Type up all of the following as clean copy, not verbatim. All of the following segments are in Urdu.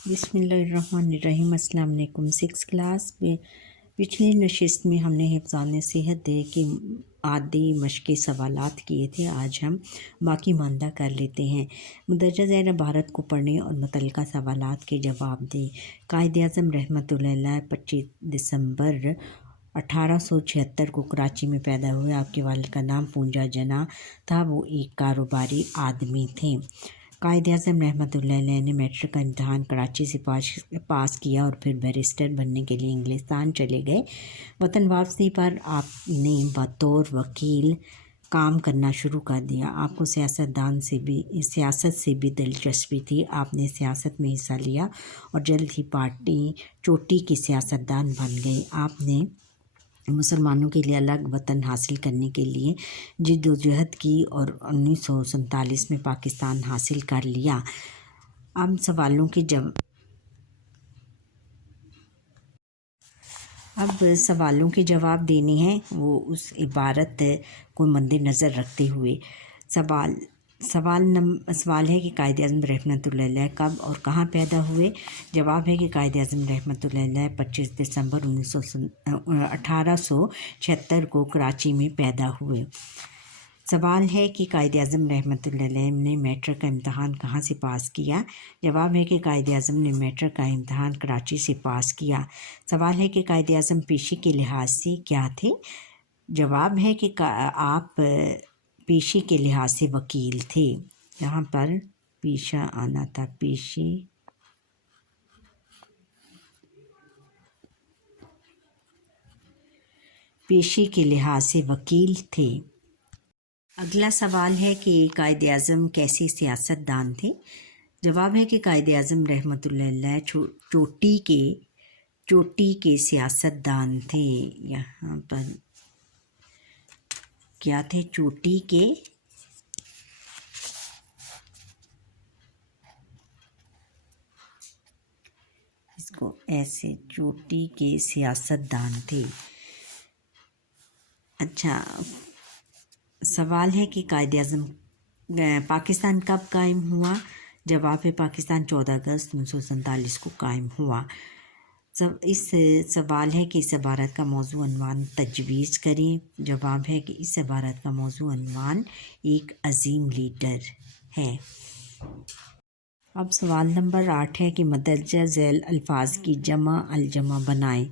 بسم اللہ الرحمن الرحیم۔ السلام علیکم۔ 6 کلاس میں پچھلی نشست میں ہم نے حفظان صحت کے عادی مشقی سوالات کیے تھے۔ آج ہم باقی ماندہ کر لیتے ہیں۔ مندرجہ ذیل عبارت کو پڑھیں اور متعلقہ سوالات کے جواب دیں۔ قائد اعظم رحمۃ اللہ علیہ 25 دسمبر 1876 کو کراچی میں پیدا ہوئے۔ آپ کے والد کا نام پونجا جنا تھا۔ وہ ایک کاروباری آدمی تھے۔ قائد اعظم رحمۃ اللہ علیہ نے میٹرک کا امتحان کراچی سے پاس کیا اور پھر بیرسٹر بننے کے لیے انگلستان چلے گئے۔ وطن واپسی پر آپ نے بطور وکیل کام کرنا شروع کر دیا۔ آپ کو سیاست سے بھی دلچسپی تھی۔ آپ نے سیاست میں حصہ لیا اور جلد ہی پارٹی چوٹی کے سیاستدان بن گئے۔ آپ نے مسلمانوں کے لیے الگ وطن حاصل کرنے کے لیے جد و جہد کی اور 1947 میں پاکستان حاصل کر لیا۔ اب سوالوں کے جواب دینے ہیں، وہ اس عبارت کو مد نظر رکھتے ہوئے۔ سوال ہے کہ قائد اعظم رحمۃ اللہ علیہ کب اور کہاں پیدا ہوئے؟ جواب ہے کہ قائد اعظم رحمۃ اللہ علیہ 25 دسمبر 1876 کو کراچی میں پیدا ہوئے۔ سوال ہے کہ قائد اعظم رحمۃ اللہ علیہ نے میٹرک کا امتحان کہاں سے پاس کیا؟ جواب ہے کہ قائد اعظم نے میٹرک کا امتحان کراچی سے پاس کیا۔ سوال ہے کہ قائد اعظم پیشے کے لحاظ سے کیا تھے؟ جواب ہے کہ آپ پیشے کے لحاظ سے وکیل تھے۔ یہاں پر پیشہ آنا تھا، پیشے کے لحاظ سے وکیل تھے۔ اگلا سوال ہے کہ قائد اعظم کیسے سیاست دان تھے؟ جواب ہے کہ قائد اعظم رحمۃ اللہ علیہ چوٹی کے سیاست دان تھے۔ یہاں پر کیا تھے؟ چوٹی کے چوٹی کے سیاست دان تھے۔ اچھا، سوال ہے کہ قائد اعظم پاکستان کب قائم ہوا؟ جواب ہے پاکستان 14 اگست 1947 کو قائم ہوا۔ اس سوال ہے کہ اس عبارت کا موضوع عنوان تجویز کریں۔ جواب ہے کہ اس عبارت کا موضوع عنوان ایک عظیم لیڈر ہے۔ اب سوال نمبر 8 ہے کہ مندرجہ ذیل الفاظ کی جمع الجمع بنائیں۔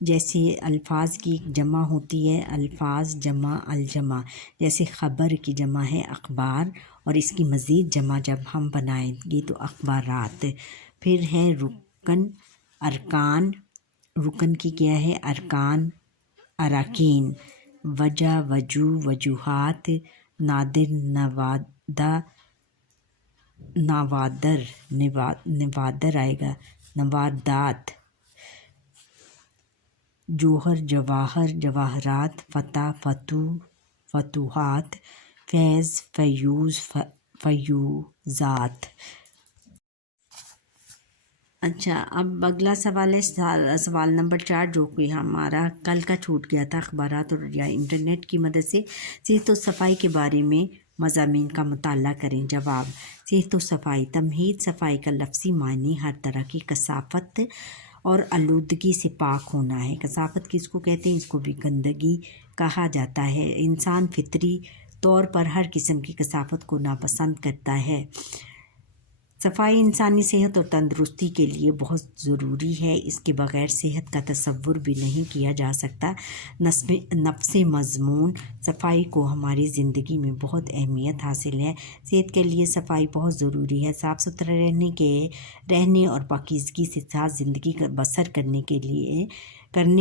جیسے الفاظ کی ایک جمع ہوتی ہے، الفاظ جمع الجمع، جیسے خبر کی جمع ہے اخبار، اور اس کی مزید جمع جب ہم بنائیں گے تو اخبارات۔ پھر ہے رکن، ارکان، رکن کی کیا ہے؟ ارکان، اراکین، وجہ، وجوہ، وجوہات، نادر، نوادر آئے گا، نوادات، جوہر، جواہر، جواہرات، فتح، فتوح، فتوحات، فیض، فیوز، فیوزات۔ اچھا، اب اگلا سوال ہے سوال نمبر 4، جو کہ ہمارا کل کا چھوٹ گیا تھا۔ اخبارات اور یا انٹرنیٹ کی مدد سے صحت و صفائی کے بارے میں مضامین کا مطالعہ کریں۔ جواب: صحت و صفائی، تمہید، صفائی کا لفظی معنی ہر طرح کی کثافت اور آلودگی سے پاک ہونا ہے۔ کثافت کس کو کہتے ہیں؟ اس کو بھی گندگی کہا جاتا ہے۔ انسان فطری طور پر ہر قسم کی کثافت کو ناپسند کرتا ہے۔ صفائی انسانی صحت اور تندرستی کے لیے بہت ضروری ہے۔ اس کے بغیر صحت کا تصور بھی نہیں کیا جا سکتا۔ نفس مضمون، صفائی کو ہماری زندگی میں بہت اہمیت حاصل ہے۔ صحت کے لیے صفائی بہت ضروری ہے۔ صاف ستھرا رہنے اور پاکیزگی سے ساتھ زندگی کا بسر کرنے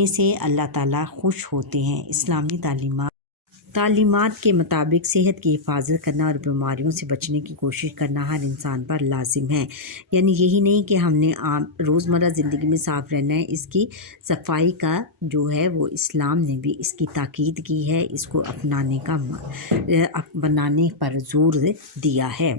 سے اللہ تعالیٰ خوش ہوتے ہیں۔ اسلامی تعلیمات کے مطابق صحت کی حفاظت کرنا اور بیماریوں سے بچنے کی کوشش کرنا ہر انسان پر لازم ہے۔ یعنی یہی نہیں کہ ہم نے روزمرہ زندگی میں صاف رہنا ہے، اس کی صفائی کا جو ہے وہ اسلام نے بھی اس کی تاکید کی ہے، اس کو بنانے پر زور دیا ہے۔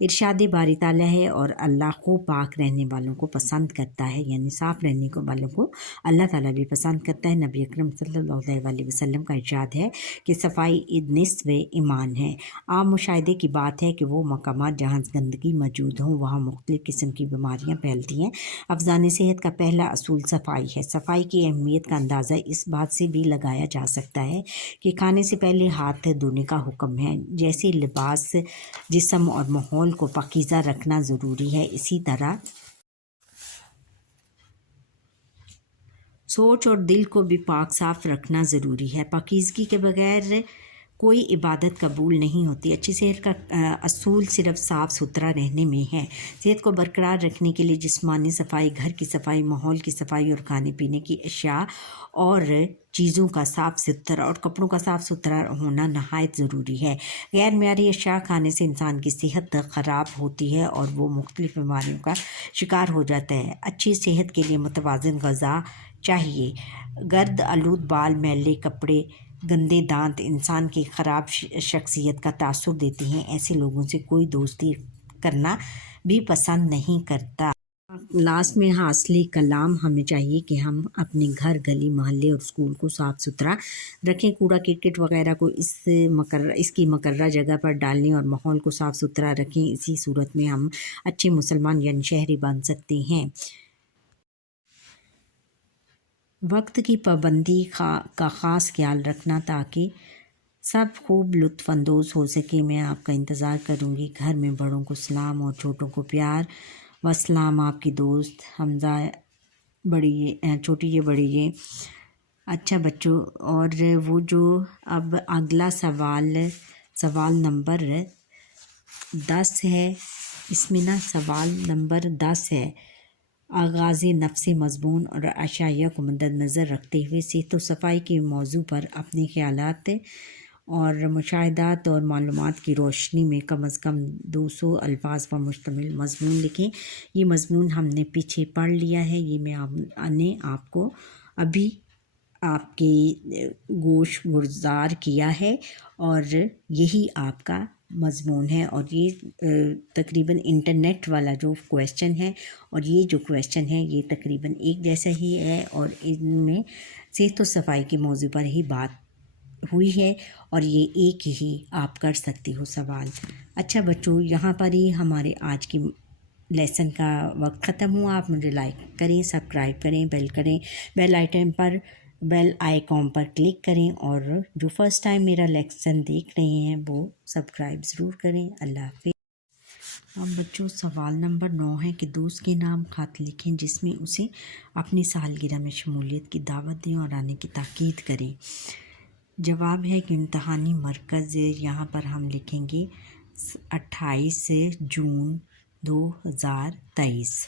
ارشاد باری تعالیٰ ہے اور اللہ کو پاک رہنے والوں کو پسند کرتا ہے، یعنی صاف رہنے کو والوں کو اللہ تعالیٰ بھی پسند کرتا ہے۔ نبی اکرم صلی اللہ علیہ وسلم کا ارشاد ہے کہ صفائی نصف ایمان ہے۔ عام مشاہدے کی بات ہے کہ وہ مقامات جہاں گندگی موجود ہوں وہاں مختلف قسم کی بیماریاں پھیلتی ہیں۔ افزان صحت کا پہلا اصول صفائی ہے۔ صفائی کی اہمیت کا اندازہ اس بات سے بھی لگایا جا سکتا ہے کہ کھانے سے پہلے ہاتھ دھونے کا حکم ہے۔ جیسے لباس، جسم اور ماحول کو پاکیزہ رکھنا ضروری ہے، اسی طرح سوچ اور دل کو بھی پاک صاف رکھنا ضروری ہے۔ پاکیزگی کے بغیر کوئی عبادت قبول نہیں ہوتی۔ اچھی صحت کا اصول صرف صاف ستھرا رہنے میں ہے۔ صحت کو برقرار رکھنے کے لیے جسمانی صفائی، گھر کی صفائی، ماحول کی صفائی اور کھانے پینے کی اشیاء اور چیزوں کا صاف ستھرا اور کپڑوں کا صاف ستھرا ہونا نہایت ضروری ہے۔ غیر معیاری اشیاء کھانے سے انسان کی صحت خراب ہوتی ہے اور وہ مختلف بیماریوں کا شکار ہو جاتا ہے۔ اچھی صحت کے لیے متوازن غذا چاہیے۔ گرد آلود بال، میلے کپڑے، گندے دانت انسان کی خراب شخصیت کا تاثر دیتے ہیں۔ ایسے لوگوں سے کوئی دوستی کرنا بھی پسند نہیں کرتا۔ لاسٹ میں حاصل کلام ہمیں چاہیے کہ ہم اپنے گھر، گلی، محلے اور اسکول کو صاف ستھرا رکھیں۔ کوڑا کرکٹ وغیرہ کو اس کی مقررہ جگہ پر ڈالیں اور ماحول کو صاف ستھرا رکھیں۔ اسی صورت میں ہم اچھے مسلمان یعنی شہری بن سکتے ہیں۔ وقت کی پابندی کا خاص خیال رکھنا تاکہ سب خوب لطف اندوز ہو سکے۔ میں آپ کا انتظار کروں گی۔ گھر میں بڑوں کو سلام اور چھوٹوں کو پیار وسلام۔ آپ کی دوست حمزہ چھوٹی بڑی اچھا بچوں، اور وہ جو اب اگلا سوال نمبر 10 ہے، اس میں سوال نمبر 10 ہے، آغاز نفس مضمون اور اشعیہ کو مد نظر رکھتے ہوئے صحت و صفائی کے موضوع پر اپنے خیالات اور مشاہدات اور معلومات کی روشنی میں کم از کم 200 الفاظ پر مشتمل مضمون لکھیں۔ یہ مضمون ہم نے پیچھے پڑھ لیا ہے، یہ میں نے آپ کو ابھی آپ کے گوش گزار کیا ہے، اور یہی آپ کا مضمون ہے، اور یہ تقریباً انٹرنیٹ والا جو کویشچن ہے اور یہ جو کویشچن ہے یہ تقریباً ایک جیسا ہی ہے، اور ان میں صحت و صفائی کے موضوع پر ہی بات ہوئی ہے، اور یہ ایک ہی آپ کر سکتے ہو سوال۔ اچھا بچوں، یہاں پر ہی ہمارے آج کی لیسن کا وقت ختم ہوا۔ آپ مجھے لائک کریں، سبسکرائب کریں، بیل آئیکن پر کلک کریں، اور جو فرسٹ ٹائم میرا لیسن دیکھ رہے ہیں وہ سبسکرائب ضرور کریں۔ اللہ حافظ۔ اب بچوں سوال نمبر 9 ہے کہ دوست کے نام خط لکھیں جس میں اسے اپنی سالگرہ میں شمولیت کی دعوت دیں اور آنے کی تاکید کریں۔ جواب ہے کہ امتحانی مرکز، یہاں پر ہم لکھیں گے 28 جون 2023۔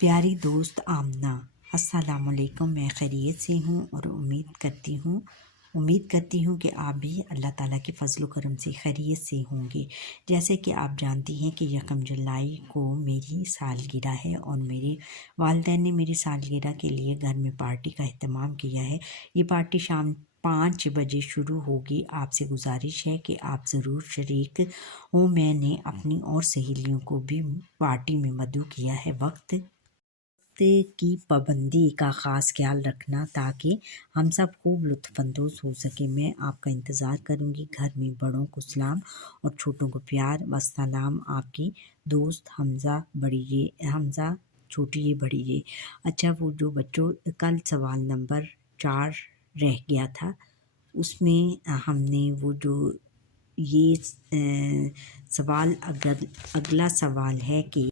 پیاری دوست آمنہ، السلام علیکم۔ میں خیریت سے ہوں اور امید کرتی ہوں کہ آپ بھی اللہ تعالیٰ کے فضل و کرم سے خیریت سے ہوں گے۔ جیسے کہ آپ جانتی ہیں کہ 1 جولائی کو میری سالگرہ ہے، اور میرے والدین نے میری سالگرہ کے لیے گھر میں پارٹی کا اہتمام کیا ہے۔ یہ پارٹی شام 5 بجے شروع ہوگی۔ آپ سے گزارش ہے کہ آپ ضرور شریک ہوں۔ میں نے اپنی اور سہیلیوں کو بھی پارٹی میں مدعو کیا ہے۔ وقت کی پابندی کا خاص خیال رکھنا تاکہ ہم سب خوب لطف اندوز ہو سکیں۔ میں آپ کا انتظار کروں گی۔ گھر میں بڑوں کو سلام اور چھوٹوں کو پیار وسلام۔ آپ کی دوست حمزہ چھوٹی بڑی۔ اچھا وہ جو بچوں کل سوال نمبر 4 رہ گیا تھا، اس میں ہم نے وہ جو یہ سوال اگلا سوال ہے کہ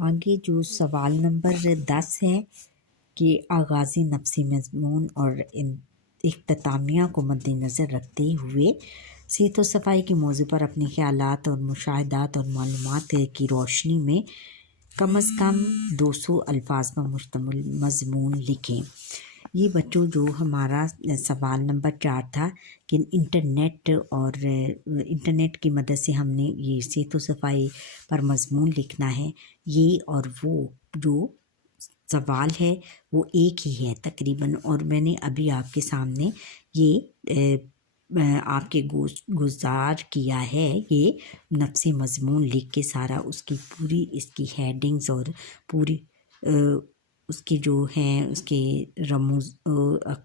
آگے جو سوال نمبر 10 ہے کہ آغازی نفسی مضمون اور اختتامیہ کو مد نظر رکھتے ہوئے صحت و صفائی کے موضوع پر اپنے خیالات اور مشاہدات اور معلومات کی روشنی میں کم از کم 200 الفاظ پر مشتمل مضمون لکھیں۔ یہ بچوں جو ہمارا سوال نمبر 4 تھا کہ انٹرنیٹ کی مدد سے ہم نے یہ صحت و صفائی پر مضمون لکھنا ہے، یہ اور وہ جو سوال ہے وہ ایک ہی ہے تقریباً، اور میں نے ابھی آپ کے سامنے یہ آپ کے گزار کیا ہے یہ نفس مضمون لکھ کے سارا اس کی پوری اس کی ہیڈنگز اور پوری اس کے جو ہیں اس کے رموز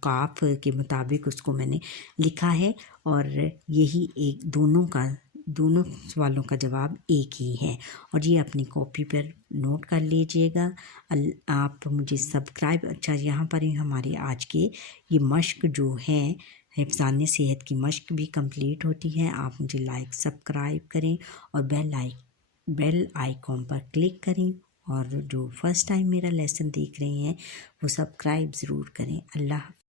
قاف کے مطابق اس کو میں نے لکھا ہے، اور یہی ایک دونوں سوالوں کا جواب ایک ہی ہے، اور یہ اپنی کاپی پر نوٹ کر لیجئے گا۔ آپ مجھے سبسکرائب، اچھا یہاں پر ہی ہمارے آج کے یہ مشق جو ہے حفظان صحت کی مشق بھی کمپلیٹ ہوتی ہے۔ آپ مجھے لائک سبسکرائب کریں اور بیل آئیکن پر کلک کریں، اور جو فرسٹ ٹائم میرا لیسن دیکھ رہے ہیں وہ سبسکرائب ضرور کریں۔ اللہ حافظ۔